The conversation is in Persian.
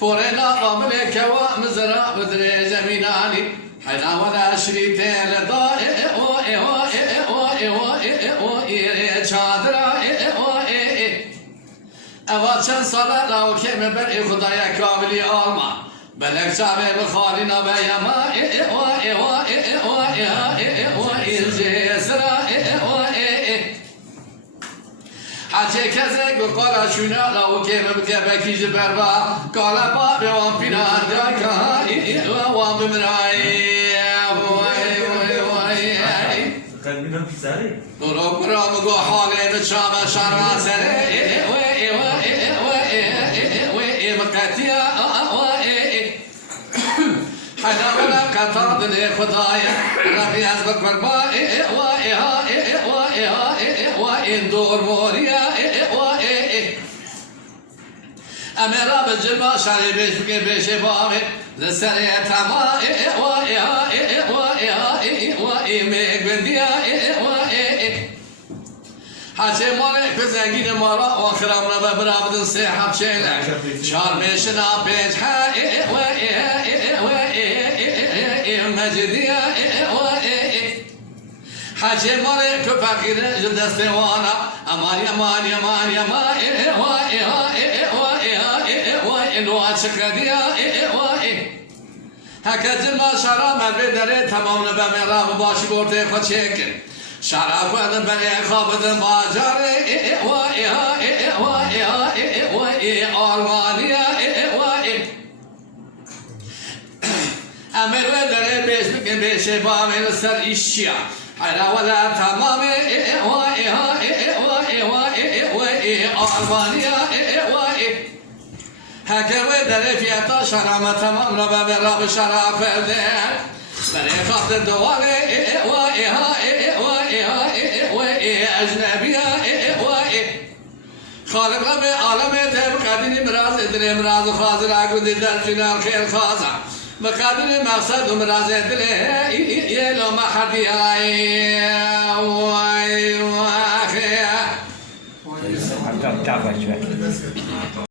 فورنا قبلك ومزرع بدري جميلاني حنا ولا شريتين لضائع اواتشان صلاة لو كم بري خدايا كاملي آلما بلك شعبي بخالينا بيما حتى كذلك بقرا شنا لو كم بكبكي جبربا قال بابي وامبينا داكا وامبمراي قلبنا بيساري برا مگو حاله بچام شرنا سره مقتيا حنا ولا قطع دل خدايا ربي عزبك مربا وإن دور موريا أميرا بجلبا شاري بيش بكي بيش بامي لسرية تما وإيميك بنديا حاجة مالك بزنگين مارا آخرامنا ببرابد سيحب شيلك شار بيشنا بيش مجديا حاجة مالك فقير جدستوانا أمان الواشكديا هكذا ما شرع من بدره تمام بمرام باشی برده خود شکل شرع کن بنی خوابد ماجره آلمانیا امر بدره بیش بکن بیش بامل سر ایشیا حالا ولا تمام آلمانیا هكذا دري في عطا شرامة تمام ربا براب شراب فردين دري خط الدوالي أجنبية خالق ربي عالمي تيب قادني مراز ادري مراز خازر عقود در جنال خير خازع مقادني مقصد مراز ادري يلو محدي Acaba,